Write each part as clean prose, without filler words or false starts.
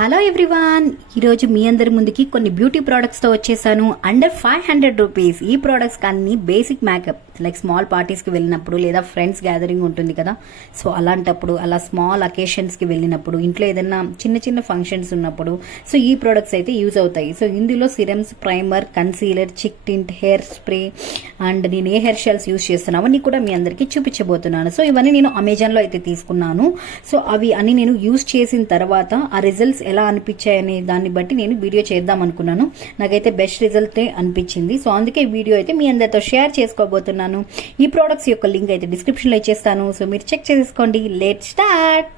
Hello everyone, ఈరోజు మీ అందరి ముందుకి కొన్ని బ్యూటీ ప్రోడక్ట్స్తో వచ్చేసాను. Under 500 rupees. ఈ ప్రోడక్ట్స్ కానీ బేసిక్ మేకప్ లైక్ స్మాల్ పార్టీస్కి వెళ్ళినప్పుడు లేదా ఫ్రెండ్స్ గ్యాదరింగ్ ఉంటుంది కదా, సో అలాంటప్పుడు అలా స్మాల్ అకేషన్స్కి వెళ్ళినప్పుడు ఇంట్లో ఏదైనా చిన్న చిన్న ఫంక్షన్స్ ఉన్నప్పుడు సో ఈ ప్రోడక్ట్స్ అయితే యూజ్ అవుతాయి. సో ఇందులో serums, primer, concealer, cheek tint, hair spray and నేను ఏ హెయిర్ షెల్స్ యూజ్ చేస్తున్నాను అవన్నీ కూడా మీ అందరికీ చూపించబోతున్నాను. సో ఇవన్నీ నేను అమెజాన్లో అయితే తీసుకున్నాను. సో అవి అన్ని నేను యూజ్ చేసిన తర్వాత ఆ రిజల్ట్స్ ఎలా అనిపించాయనే దాన్ని బట్టి నేను వీడియో చేద్దాం అనుకున్నాను. నాకైతే బెస్ట్ రిజల్టే అనిపించింది. సో అందుకే వీడియో అయితే మీ అందరితో షేర్ చేసుకోబోతున్నాను. ఈ ప్రోడక్ట్స్ యొక్క లింక్ అయితే డిస్క్రిప్షన్లో ఇచ్చేస్తాను. సో మీరు చెక్ చేసుకోండి. Let start.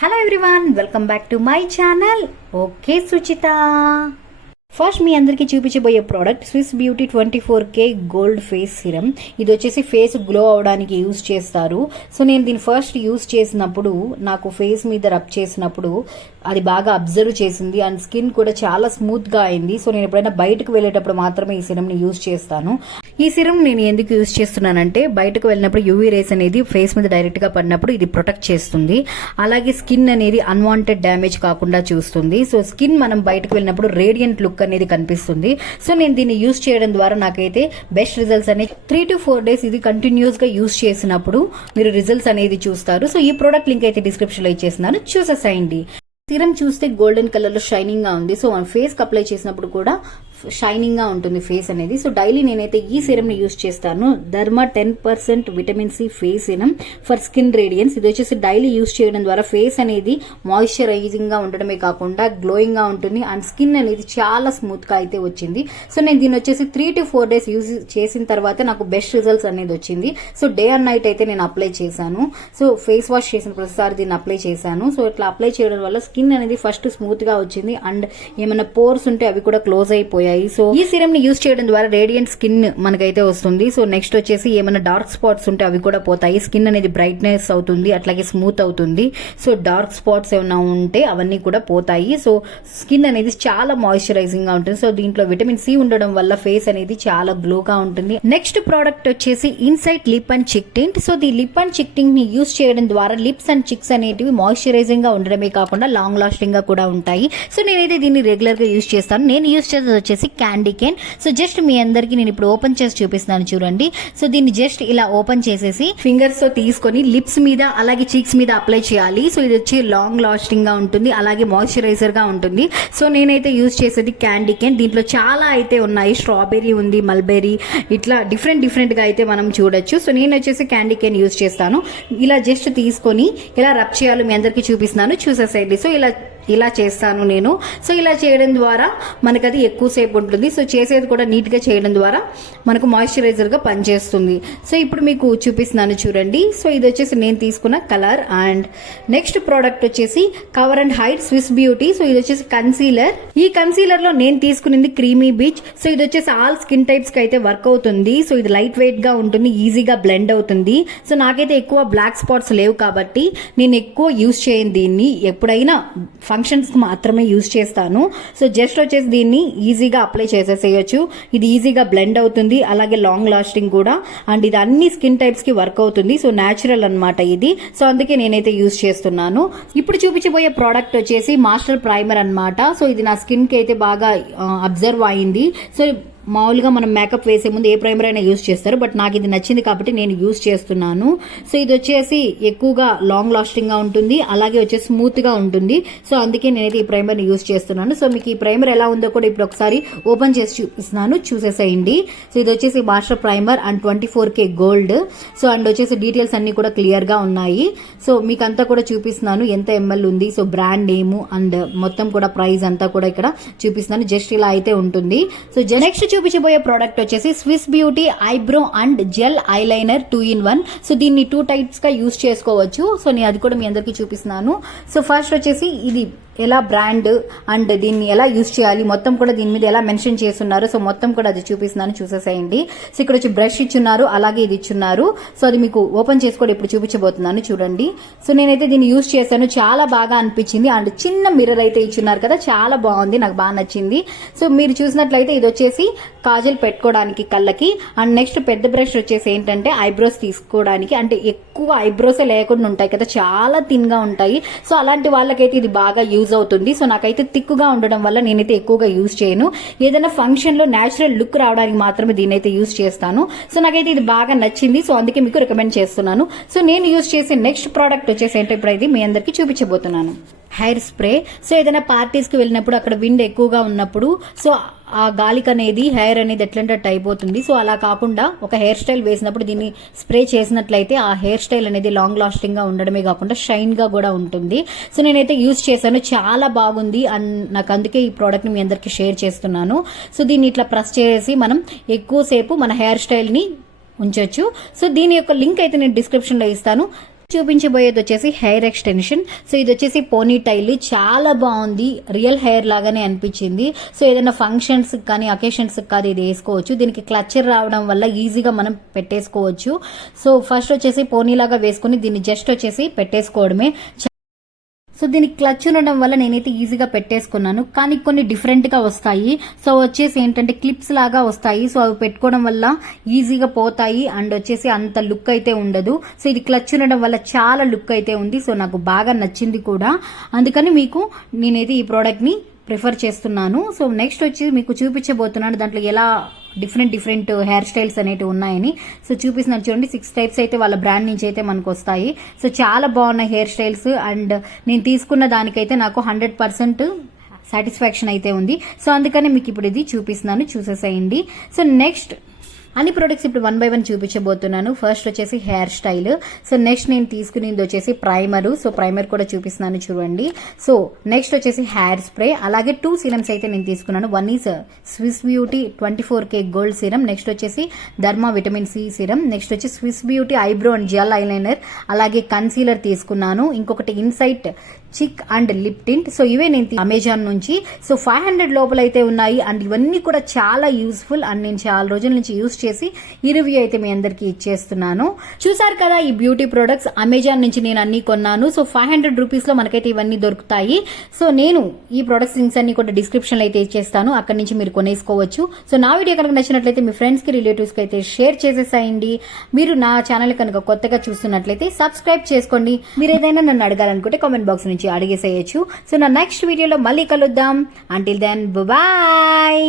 Hello everyone, welcome back to my channel. Okay Suchita. First మీ అందరికీ చూపించబోయే product Swiss beauty 24K gold face serum. ఇది వచ్చేసి ఫేస్ గ్లో అవడానికి యూజ్ చేస్తారు. సో నేను దీన్ని ఫస్ట్ యూజ్ చేసినప్పుడు నాకు ఫేస్ మీద రబ్ చేసినప్పుడు అది బాగా అబ్జర్వ్ చేసింది అండ్ స్కిన్ కూడా చాలా స్మూత్గా అయింది. సో నేను ఎప్పుడైనా బయటకు వెళ్ళేటప్పుడు మాత్రమే ఈ సిరంని యూజ్ చేస్తాను. ఈ సిరం నేను ఎందుకు యూజ్ చేస్తున్నానంటే బయటకు వెళ్ళినప్పుడు యూవీ రేస్ అనేది ఫేస్ మీద డైరెక్ట్గా పడినప్పుడు ఇది ప్రొటెక్ట్ చేస్తుంది. అలాగే స్కిన్ అనేది అన్వాంటెడ్ డ్యామేజ్ కాకుండా చూస్తుంది. సో స్కిన్ మనం బయటకు వెళ్ళినప్పుడు రేడియంట్ లుక్ అనేది కనిపిస్తుంది. సో నేను దీన్ని యూజ్ చేయడం ద్వారా నాకైతే బెస్ట్ రిజల్ట్స్ అనేది 3 to 4 days ఇది కంటిన్యూస్ గా యూజ్ చేసినప్పుడు మీరు రిజల్ట్స్ అనేది చూస్తారు. సో ఈ ప్రోడక్ట్ లింక్ అయితే డిస్క్రిప్షన్ లో ఇచ్చేస్తున్నాను, చూసేసేయండి. సిరం చూస్తే గోల్డెన్ కలర్ లో షైనింగ్ గా ఉంది. సో మన ఫేస్ కి అప్లై చేసినప్పుడు కూడా షైనింగ్ గా ఉంటుంది ఫేస్ అనేది. సో డైలీ నేనైతే ఈ సిరం ని యూజ్ చేస్తాను. Derma 10% vitamin C face serum for skin radiance. ఇది వచ్చేసి డైలీ యూజ్ చేయడం ద్వారా ఫేస్ అనేది మాయిశ్చరైజింగ్ గా ఉండడమే కాకుండా గ్లోయింగ్ గా ఉంటుంది అండ్ స్కిన్ అనేది చాలా స్మూత్ గా అయితే వచ్చింది. సో నేను దీన్ని వచ్చేసి 3 to 4 days యూజ్ చేసిన తర్వాత నాకు బెస్ట్ రిజల్ట్స్ అనేది వచ్చింది. సో డే అండ్ నైట్ అయితే నేను అప్లై చేశాను. సో ఫేస్ వాష్ చేసిన ప్రతిసారి దీన్ని అప్లై చేశాను. సో ఇట్లా అప్లై చేయడం వల్ల స్కిన్ అనేది ఫస్ట్ స్మూత్ గా వచ్చింది అండ్ ఏమైనా పోర్స్ ఉంటే అవి కూడా క్లోజ్ అయిపోయాయి. సో ఈ సిరం ని యూజ్ చేయడం ద్వారా రేడియంట్ స్కిన్ మనకైతే వస్తుంది. సో నెక్స్ట్ వచ్చేసి ఏమైనా డార్క్ స్పాట్స్ ఉంటే అవి కూడా పోతాయి. స్కిన్ అనేది బ్రైట్నెస్ అవుతుంది, అట్లాగే స్మూత్ అవుతుంది. సో డార్క్ స్పాట్స్ ఏమైనా ఉంటే అవన్నీ కూడా పోతాయి. సో స్కిన్ అనేది చాలా మాయిశ్చరైజింగ్ గా ఉంటుంది. సో దీంట్లో విటమిన్ సి ఉండడం వల్ల ఫేస్ అనేది చాలా గ్లోగా ఉంటుంది. నెక్స్ట్ ప్రోడక్ట్ వచ్చేసి Insight lip and cheek tint. So the lip and cheek tint ని యూజ్ చేయడం ద్వారా లిప్స్ అండ్ చిక్స్ అనేటివి మాయిశ్చరైజింగ్ గా ఉండడమే కాకుండా లాంగ్ లాస్టింగ్ గా కూడా ఉంటాయి. సో నేనైతే దీన్ని రెగ్యులర్ గా యూజ్ చేస్తాను. నేను యూజ్ చేసేది వచ్చేసి క్యాండీ కేన్. సో జస్ట్ మీ అందరికి నేను ఇప్పుడు ఓపెన్ చేసి చూపిస్తున్నాను చూడండి. సో దీన్ని జస్ట్ ఇలా ఓపెన్ చేసేసి ఫింగర్స్ తో తీసుకొని లిప్స్ మీద అలాగే చీక్స్ మీద అప్లై చేయాలి. సో ఇది వచ్చి లాంగ్ లాస్టింగ్ గా ఉంటుంది, అలాగే మాయిశ్చరైజర్ గా ఉంటుంది. సో నేనైతే యూజ్ చేసేది క్యాండీ కేన్. దీంట్లో చాలా అయితే ఉన్నాయి. స్ట్రాబెర్రీ ఉంది, మల్బెర్రీ, ఇట్లా డిఫరెంట్ గా అయితే మనం చూడొచ్చు. సో నేను వచ్చేసి క్యాండీ కేన్ యూజ్ చేస్తాను. ఇలా జస్ట్ తీసుకొని ఇలా రబ్ చేయాలి, మీ అందరికి చూపిస్తున్నాను, చూసేసేయండి. సో ఇలా చేస్తాను నేను. సో ఇలా చేయడం ద్వారా మనకు అది ఎక్కువసేపు ఉంటుంది. సో చేసేది కూడా నీట్ గా చేయడం ద్వారా మనకు మాయిశ్చరైజర్ గా పనిచేస్తుంది. సో ఇప్పుడు మీకు చూపిస్తున్నాను చూడండి. సో ఇది వచ్చేసి నేను తీసుకున్న కలర్. అండ్ నెక్స్ట్ ప్రోడక్ట్ వచ్చేసి cover and hide Swiss beauty. So ఇది వచ్చేసి కన్సీలర్. ఈ కన్సీలర్ లో నేను తీసుకున్నది క్రీమీ బీచ్. సో ఇది వచ్చేసి ఆల్ స్కిన్ టైప్స్ కి అయితే వర్క్ అవుతుంది. సో ఇది లైట్ వెయిట్ గా ఉంటుంది, ఈజీగా బ్లెండ్ అవుతుంది. సో నాకైతే ఎక్కువ బ్లాక్ స్పాట్స్ లేవు కాబట్టి నేను ఎక్కువ యూజ్ చేయను దీన్ని. ఎప్పుడైనా ఫంక్షన్స్ కి మాత్రమే యూజ్ చేస్తాను. సో జస్ట్ వచ్చేసి దీన్ని ఈజీగా అప్లై చేసేసేయచ్చు. ఇది ఈజీగా బ్లెండ్ అవుతుంది, అలాగే లాంగ్ లాస్టింగ్ కూడా. అండ్ ఇది అన్ని స్కిన్ టైప్స్ కి వర్క్ అవుతుంది. సో న్యాచురల్ అన్నమాట ఇది. సో అందుకే నేనైతే యూజ్ చేస్తున్నాను. ఇప్పుడు చూపించబోయే ప్రోడక్ట్ వచ్చేసి మాస్టర్ ప్రైమర్ అన్నమాట. సో ఇది నా స్కిన్ కి అయితే బాగా అబ్జర్వ్ అయింది. సో మామూలుగా మనం మేకప్ వేసే ముందు ఏ ప్రైమర్ అయినా యూజ్ చేస్తారు, బట్ నాకు ఇది నచ్చింది కాబట్టి నేను యూజ్ చేస్తున్నాను. సో ఇది వచ్చేసి ఎక్కువగా లాంగ్ లాస్టింగ్ గా ఉంటుంది, అలాగే వచ్చేసి స్మూత్ గా ఉంటుంది. సో అందుకే నేనైతే ఈ ప్రైమర్ ని యూజ్ చేస్తున్నాను. సో మీకు ఈ ప్రైమర్ ఎలా ఉందో కూడా ఇప్పుడు ఒకసారి ఓపెన్ చేసి చూపిస్తున్నాను, చూసేసేయండి. సో ఇది వచ్చేసి master primer and 24K gold. So and వచ్చేసి డీటెయిల్స్ అన్ని కూడా క్లియర్ గా ఉన్నాయి. సో మీకు అంతా కూడా చూపిస్తున్నాను ఎంత ఎంఎల్ ఉంది, సో బ్రాండ్ నేమ్ అండ్ మొత్తం కూడా ప్రైస్ అంతా కూడా ఇక్కడ చూపిస్తున్నాను. జస్ట్ ఇలా అయితే ఉంటుంది. సో నెక్స్ట్ చూపించబోయే ప్రోడక్ట్ వచ్చేసి Swiss Beauty eyebrow and gel eyeliner 2-in-1. So దీన్ని 2 types గా యూజ్ చేసుకోవచ్చు. సో నేను అది కూడా మీ అందరికీ చూపిస్తున్నాను. సో ఫస్ట్ వచ్చేసి ఇది ఎలా బ్రాండ్ అండ్ దీన్ని ఎలా యూజ్ చేయాలి మొత్తం కూడా దీని మీద ఎలా మెన్షన్ చేస్తున్నారు. సో మొత్తం కూడా అది చూపిస్తున్నాను, చూసేసేయండి. సో ఇక్కడ వచ్చి బ్రష్ ఇచ్చున్నారు, అలాగే ఇది ఇచ్చున్నారు. సో అది మీకు ఓపెన్ చేసి కూడా ఇప్పుడు చూపించబోతున్నాను, చూడండి. సో నేనైతే దీన్ని యూజ్ చేశాను, చాలా బాగా అనిపించింది. అండ్ చిన్న మిర్రర్ అయితే ఇచ్చున్నారు కదా, చాలా బాగుంది, నాకు బాగా నచ్చింది. సో మీరు చూసినట్లయితే ఇది వచ్చేసి కాజల్ పెట్టుకోవడానికి కళ్ళకి. అండ్ నెక్స్ట్ పెద్ద బ్రష్ వచ్చేసి ఏంటంటే ఐబ్రోస్ తీసుకోవడానికి, అంటే ఎక్కువ ఐబ్రోసే లేకుండా ఉంటాయి కదా, చాలా థిన్ గా ఉంటాయి. సో అలాంటి వాళ్ళకైతే ఇది బాగా యూజ్ అవుతుంది. సో నాకైతే థిక్గా ఉండడం వల్ల నేనైతే ఎక్కువగా యూజ్ చేయను. ఏదైనా ఫంక్షన్ లో నేచురల్ లుక్ రావడానికి మాత్రమే దీనైతే యూజ్ చేస్తాను. సో నాకైతే ఇది బాగా నచ్చింది, సో అందుకే మీకు రికమెండ్ చేస్తున్నాను. సో నేను యూజ్ చేసే నెక్స్ట్ ప్రోడక్ట్ వచ్చేసి ఏంటో ఇప్పుడు ఇది మీ అందరికి చూపించబోతున్నాను. Hair spray. సో ఏదైనా పార్టీస్ కి వెళ్ళినప్పుడు అక్కడ విండ్ ఎక్కువగా ఉన్నప్పుడు సో ఆ గాలికి అనేది హెయిర్ అనేది ఎట్లంటే అయిపోతుంది. సో అలా కాకుండా ఒక హెయిర్ స్టైల్ వేసినప్పుడు దీన్ని స్ప్రే చేసినట్లయితే ఆ హెయిర్ స్టైల్ అనేది లాంగ్ లాస్టింగ్ గా ఉండడమే కాకుండా షైన్ గా కూడా ఉంటుంది. సో నేనైతే యూజ్ చేశాను, చాలా బాగుంది. అండ్ నాకు అందుకే ఈ ప్రోడక్ట్ ని మీ అందరికి షేర్ చేస్తున్నాను. సో దీన్ని ఇట్లా ప్రెస్ చేసి మనం ఎక్కువసేపు మన హెయిర్ స్టైల్ ని ఉంచొచ్చు. సో దీని యొక్క లింక్ అయితే నేను డిస్క్రిప్షన్ లో ఇస్తాను. చూపించబోయేది వచ్చేసి హెయిర్ ఎక్స్టెన్షన్. సో ఇది వచ్చేసి పోనీ టైల్, చాలా బాగుంది, రియల్ హెయిర్ లాగానే అనిపించింది. సో ఏదైనా ఫంక్షన్స్ కానీ అకేషన్స్ కానీ ఇది వేసుకోవచ్చు. దీనికి క్లచర్ రావడం వల్ల ఈజీగా మనం పెట్టేసుకోవచ్చు. సో ఫస్ట్ వచ్చేసి పోనీ లాగా వేసుకుని దీన్ని జస్ట్ వచ్చేసి పెట్టేసుకోవడమే. సో దీనికి క్లచ్ ఉండడం వల్ల నేనైతే ఈజీగా పెట్టేసుకున్నాను. కానీ కొన్ని డిఫరెంట్ గా వస్తాయి. సో వచ్చేసి ఏంటంటే క్లిప్స్ లాగా వస్తాయి. సో అవి పెట్టుకోవడం వల్ల ఈజీగా పోతాయి అండ్ వచ్చేసి అంత లుక్ అయితే ఉండదు. సో ఇది క్లచ్ ఉండడం వల్ల చాలా లుక్ అయితే ఉంది. సో నాకు బాగా నచ్చింది కూడా, అందుకని మీకు నేనైతే ఈ ప్రోడక్ట్ ని ప్రిఫర్ చేస్తున్నాను. సో నెక్స్ట్ వచ్చి మీకు చూపించబోతున్నాను దాంట్లో ఎలా డిఫరెంట్ హెయిర్ స్టైల్స్ అనేటివి ఉన్నాయని. సో చూపిస్తున్నాను చూడండి, 6 టైప్స్ అయితే వాళ్ళ బ్రాండ్ నుంచి అయితే మనకు వస్తాయి. సో చాలా బాగున్నాయి హెయిర్ స్టైల్స్ అండ్ నేను తీసుకున్న దానికైతే నాకు 100% సాటిస్ఫాక్షన్ అయితే ఉంది. సో అందుకని మీకు ఇప్పుడు ఇది చూపిస్తున్నాను, చూసేసేయండి. సో నెక్స్ట్ అన్ని ప్రొడక్ట్స్ ఇప్పుడు 1 by 1 చూపించబోతున్నాను. ఫస్ట్ వచ్చేసి హెయిర్ స్టైల్. సో నెక్స్ట్ నేను తీసుకునేది వచ్చేసి ప్రైమర్. సో ప్రైమర్ కూడా చూపిస్తున్నాను చూడండి. సో నెక్స్ట్ వచ్చేసి హెయిర్ స్ప్రే, అలాగే 2 సిరమ్స్ అయితే నేను తీసుకున్నాను. One is Swiss beauty 24K gold serum, next వచ్చేసి Derma vitamin C serum, next వచ్చి Swiss Beauty eyebrow and gel eyeliner, అలాగే కన్సీలర్ తీసుకున్నాను. ఇంకొకటి Insight cheek and lip tint. So ఇవే నేను అమెజాన్ నుంచి. సో 500 లోపల అయితే ఉన్నాయి అండ్ ఇవన్నీ కూడా చాలా యూస్ఫుల్ అండ్ నేను చాలా రోజుల నుంచి యూస్ చేసి ఈ రివ్యూ అయితే మీ అందరికి ఇచ్చేస్తున్నాను. చూసారు కదా ఈ బ్యూటీ ప్రొడక్ట్స్ అమెజాన్ నుంచి నేను అన్ని కొన్నాను. సో 500 రూపీస్ లో మనకైతే ఇవన్నీ దొరుకుతాయి. సో నేను ఈ ప్రొడక్ట్స్ లింక్స్ అన్ని కూడా డిస్క్రిప్షన్ లో అయితే ఇచ్చేస్తాను, అక్కడి నుంచి మీరు కొనేసుకోవచ్చు. సో నా వీడియో కనుక నచ్చినట్లయితే మీ ఫ్రెండ్స్ కి రిలేటివ్స్ కి అయితే షేర్ చేసేసాయండి. మీరు నా ఛానల్ కనుక కొత్తగా చూస్తున్నట్లయితే సబ్స్క్రైబ్ చేసుకోండి. మీరు ఏదైనా నన్ను అడగాలనుకుంటే కామెంట్ బాక్స్ నుంచి అడిగేసేయచ్చు. సో నా నెక్స్ట్ వీడియోలో మళ్ళీ కలుద్దాం. Until then bye.